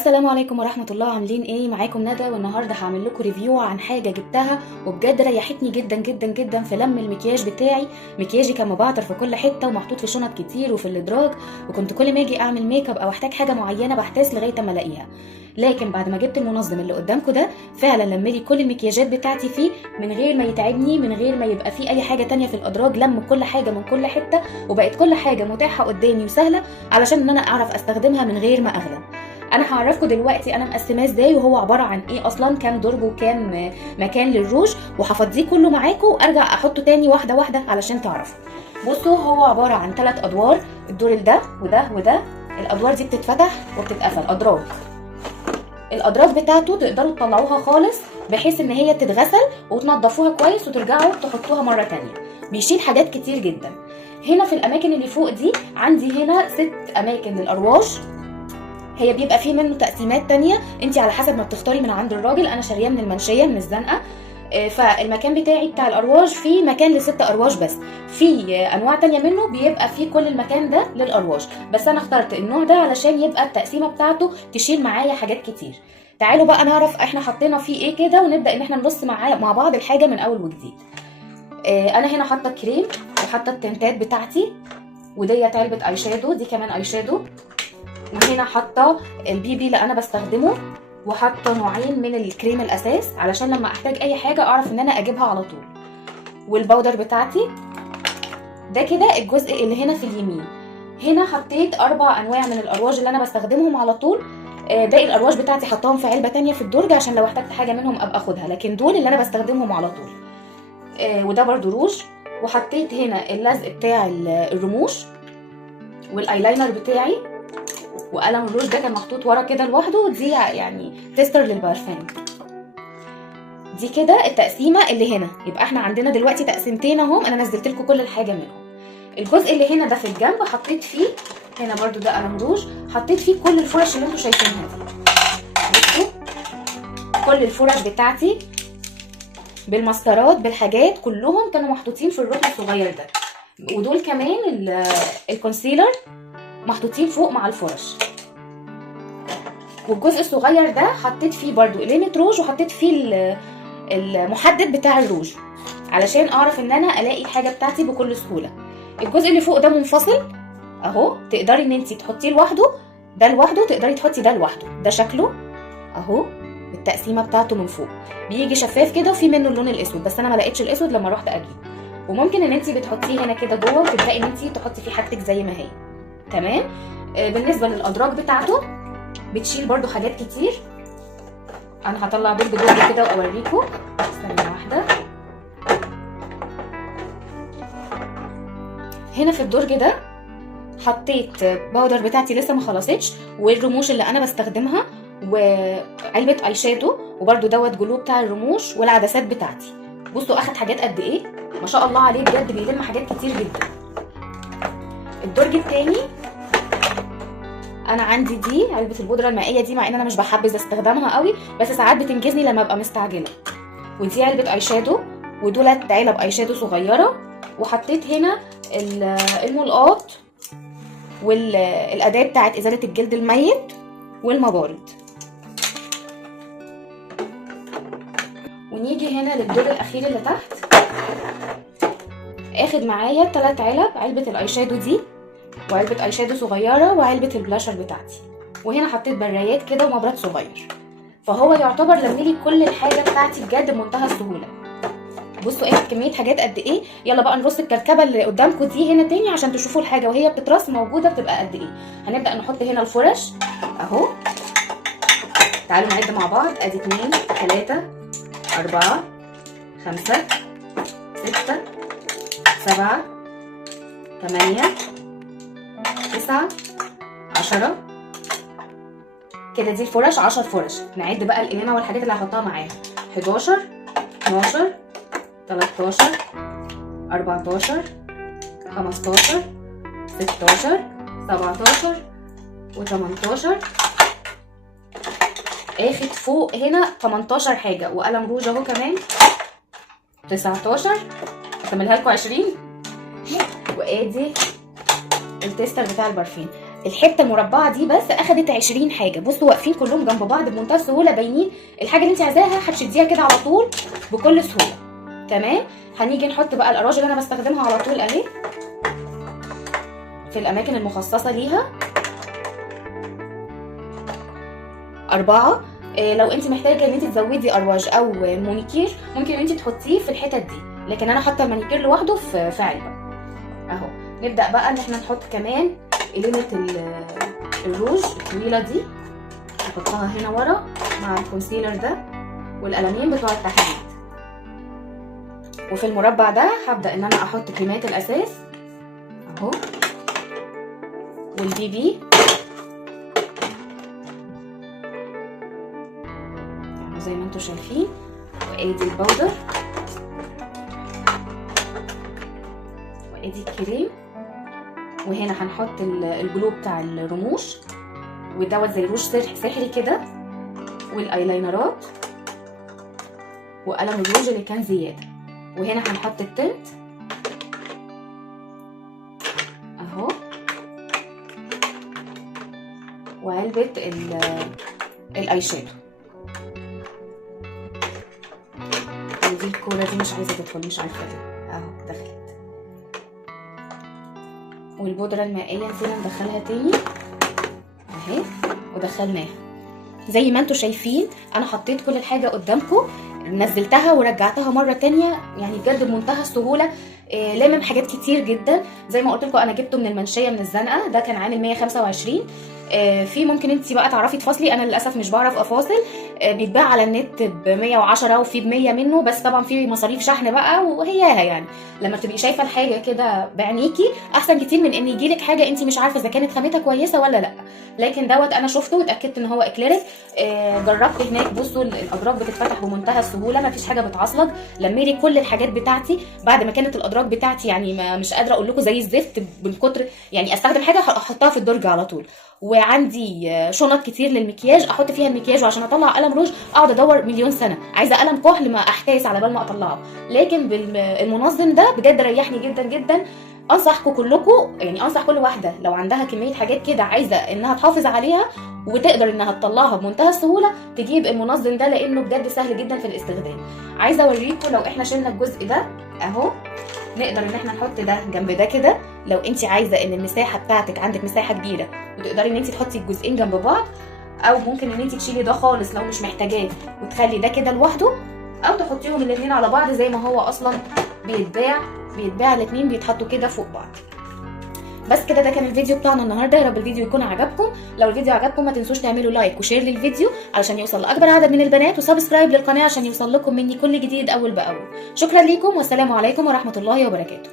السلام عليكم ورحمة الله. عاملين ايه؟ معاكم ندى، والنهاردة هعمل لكم ريفيو عن حاجة جبتها وبجد ريحتني جدا جدا جدا في لم المكياج بتاعي. مكياجي كان مبعتر في كل حتة ومحطوط في شنط كتير وفي الادراج، وكنت كل ما اجي اعمل ميك اب او احتاج حاجة معينة بحتاس لغاية ما الاقيها. لكن بعد ما جبت المنظم اللي قدامكم ده فعلا لملي كل المكياجات بتاعتي فيه من غير ما يتعبني، من غير ما يبقى فيه اي حاجة تانية في الادراج. لم كل حاجة من كل حتة وبقت كل حاجة متاحة قدامي وسهلة علشان ان انا اعرف استخدمها من غير ما اغلب. انا هعرفكم دلوقتي انا مقسماه ازاي وهو عباره عن ايه اصلا، كام درج وكام مكان للروج، وهفضيه كله معاكم وارجع احطه تاني واحده واحده علشان تعرفوا. بصوا، هو عباره عن 3 ادوار، الدور ده وده وده. الادوار دي بتتفتح وبتتقفل ادراج. الادراج بتاعته تقدروا تطلعوها خالص بحيث ان هي تتغسل وتنضفوها كويس وترجعوا تحطوها مره تانية. بيشيل حاجات كتير جدا. هنا في الاماكن اللي فوق دي عندي هنا 6 اماكن للارواش. هي بيبقى فيه منه تقسيمات تانية انت على حسب ما بتختاري من عند الراجل. انا شاريه من المنشيه من الزنقه. فالمكان بتاعي بتاع الارواش فيه مكان ل6 ارواش بس. في انواع تانية منه بيبقى فيه كل المكان ده للارواش، بس انا اخترت النوع ده علشان يبقى التقسيمه بتاعته تشيل معايا حاجات كتير. تعالوا بقى نعرف احنا حطينا فيه ايه كده ونبدا ان احنا نرص مع بعض الحاجه من اول وجديد. انا هنا حاطه كريم وحاطه التنتات بتاعتي، وديت علبه اي شادو، دي كمان اي شادو، وهنا حاطه البيبي اللي انا بستخدمه، وحاطه نوعين من الكريم الاساس علشان لما احتاج اي حاجه اعرف ان انا اجيبها على طول، والباودر بتاعتي. ده كده الجزء اللي هنا في اليمين. هنا حطيت 4 انواع من الارواج اللي انا بستخدمهم على طول. باقي الارواج بتاعتي حطاهم في علبه تانية في الدرج عشان لو احتجت حاجه منهم ابقى اخدها، لكن دول اللي انا بستخدمهم على طول. وده برضو روج. وحطيت هنا اللزق بتاع الرموش والايلاينر بتاعي، وقلم الروج ده كان محطوط ورا كده لوحده، دي يعني تيستر للبرفان. دي كده التقسيمه اللي هنا. يبقى احنا عندنا دلوقتي تقسيمتين اهم، انا نزلت لكم كل الحاجه منهم. الجزء اللي هنا ده في الجنب حطيت فيه هنا برضو ده قلم روج، حطيت فيه كل الفرش اللي انتوا شايفينها دي. بصوا كل الفرش بتاعتي بالمسطرات بالحاجات كلهم كانوا محطوطين في الركن الصغير ده، ودول كمان الكونسيلر محطوطين فوق مع الفرش. والجزء الصغير ده حطيت فيه برضو قليمة روج وحطيت فيه المحدد بتاع الروج علشان اعرف ان انا الاقي الحاجة بتاعتي بكل سهولة. الجزء اللي فوق ده منفصل اهو، تقدري ان انتي تحطيه لوحده، ده لوحده، تقدري تحطي ده لوحده. ده شكله اهو التقسيمة بتاعته من فوق بيجي شفاف كده وفي منه اللون الاسود، بس انا ما لقيتش الاسود لما رحت اجيب. وممكن ان انتي بتحطيه هنا كده جوه وتبداي ان انتي تحطي فيه حاجتك زي ما هي. تمام. بالنسبه للادراج بتاعته بتشيل برضو حاجات كتير. انا هطلع درج درج كده واوريكم، ثانيه واحده. هنا في الدرج ده حطيت باودر بتاعتي لسه ما خلصتش، والرموش اللي انا بستخدمها، وعلبه اي شادو، وبرده دوت جلو بتاع الرموش، والعدسات بتاعتي. بصوا اخد حاجات قد ايه، ما شاء الله عليه بجد، بيلم حاجات كتير جدا. الدرج التاني انا عندي دي علبه البودره المائيه دي، مع ان انا مش بحبذ استخدامها قوي بس ساعات بتنجزني لما ابقى مستعجله. ودي علبه اي شادو، ودولت علب اي شادو صغيره. وحطيت هنا الملقاط والاداه بتاعت ازاله الجلد الميت والمبارد. ونيجي هنا للدور الاخير اللي تحت. اخد معايا 3 علب، علبه الاي شادو دي، وعلبه اي شادو صغيره، وعلبه البلاشر بتاعتي. وهنا حطيت برايات كده ومبرد صغير، فهو يعتبر لملي كل الحاجه بتاعتي بجد بمنتهى السهوله. بصوا ايه كميه حاجات قد ايه. يلا بقى نرص الكركبه اللي قدامكم دي هنا تاني عشان تشوفوا الحاجه وهي بتترص موجوده بتبقى قد ايه. هنبدا نحط هنا الفرش اهو. تعالوا نعد مع بعض. ادي 2 3 4 5 6 7 8 9 10 كده. دي الفرش 10 فرش. نعد بقى القمامه والحاجات اللي هحطها معاها. 11 12 13 14 15 16 17 و18. اخد فوق هنا 18 حاجه، وقلم روج اهو كمان 19. اكملها لكم 20. وادي التيستر بتاع البرفين. الحته المربعه دي بس اخدت 20 حاجه. بصوا واقفين كلهم جنب بعض بمنتهى السهوله، باينين. الحاجه اللي انت عايزاها هتشديها كده على طول بكل سهوله. تمام. هنيجي نحط بقى الأراجل اللي انا بستخدمها على طول اهي في الاماكن المخصصه ليها. 4. لو انت محتاجه ان انت تزودي ارواج او مونيكير ممكن ان انت تحطيه في الحتت دي، لكن انا حاطه المانيكير لوحده في علبه اهو. نبدا بقى ان احنا نحط كمان قليمه الروج الطويله دي، نحطها هنا ورا مع الكونسيلر ده والقلمين بتوع التحديد. وفي المربع ده هبدا ان انا احط كريمات الاساس اهو، والبي بي يعني زي ما انتم شايفين، وادي البودر وادي الكريم. وهنا هنحط الجلو بتاع الرموش، ودوت زي روج سحري كده، والايلاينرات وقلم الروج اللي كان زياده. وهنا هنحط التنت اهو، وعلبه الاي شادو. ودي الكوره دي مش عايزه تدخل، مش عارفه ليه اهو دخلت. والبودره المائيه نسينا ندخلها تاني اهي، ودخلناها. زي ما انتم شايفين انا حطيت كل الحاجه قدامكم، نزلتها ورجعتها مره تانية، يعني بجد بمنتهى السهوله. لامم حاجات كتير جدا. زي ما قلت لكم انا جبته من المنشيه من الزنقه، ده كان عامل 125. في ممكن انت بقى تعرفي تفاصلي، انا للاسف مش بعرف افاصل. بيتباع على النت ب 110 وفي ب 100 منه، بس طبعا في مصاريف شحن بقى وهياها. يعني لما تبقي شايفه الحاجه كده بعينيكي احسن كتير من ان يجيلك حاجه انت مش عارفه اذا كانت خامتها كويسه ولا لا. لكن دوت انا شفته واتاكدت ان هو اكليريك. جربت هناك، بصوا الادراج بتتفتح بمنتهى السهوله، مفيش حاجه بتعصلج. لميلي كل الحاجات بتاعتي بعد ما كانت الادراج بتاعتي يعني مش قادره اقول لكم زي الزفت من كتر، يعني استخدم حاجه احطها في الدرج على طول. وعندي شنط كتير للمكياج احط فيها المكياج، وعشان اطلع قلم روج اقعد ادور مليون سنه، عايزه قلم كحل ما احتاس على بال ما اطلعه. لكن بالمنظم ده بجد ريحني جدا جدا. انصحكم كلكم، يعني انصح كل واحده لو عندها كميه حاجات كده عايزه انها تحافظ عليها وتقدر انها تطلعها بمنتهى السهوله تجيب المنظم ده، لانه بجد سهل جدا في الاستخدام. عايزه اوريكم لو احنا شلنا الجزء ده اهو، نقدر ان احنا نحط ده جنب ده كده. لو انت عايزه ان المساحه بتاعتك عندك مساحه كبيره وتقدري ان انت تحطي الجزئين جنب بعض، او ممكن ان انت تشيلي ده خالص لو مش محتاجاه وتخلي ده كده لوحده، او تحطيهم الاثنين على بعض زي ما هو اصلا بيتباع الاثنين بيتحطوا كده فوق بعض. بس كده ده كان الفيديو بتاعنا النهارده. يا رب الفيديو يكون عجبكم. لو الفيديو عجبكم ما تنسوش تعملوا لايك وشير للفيديو علشان يوصل لاكبر عدد من البنات، وسبسكرايب للقناه عشان يوصل لكم مني كل جديد اول باول. شكرا ليكم والسلام عليكم ورحمه الله وبركاته.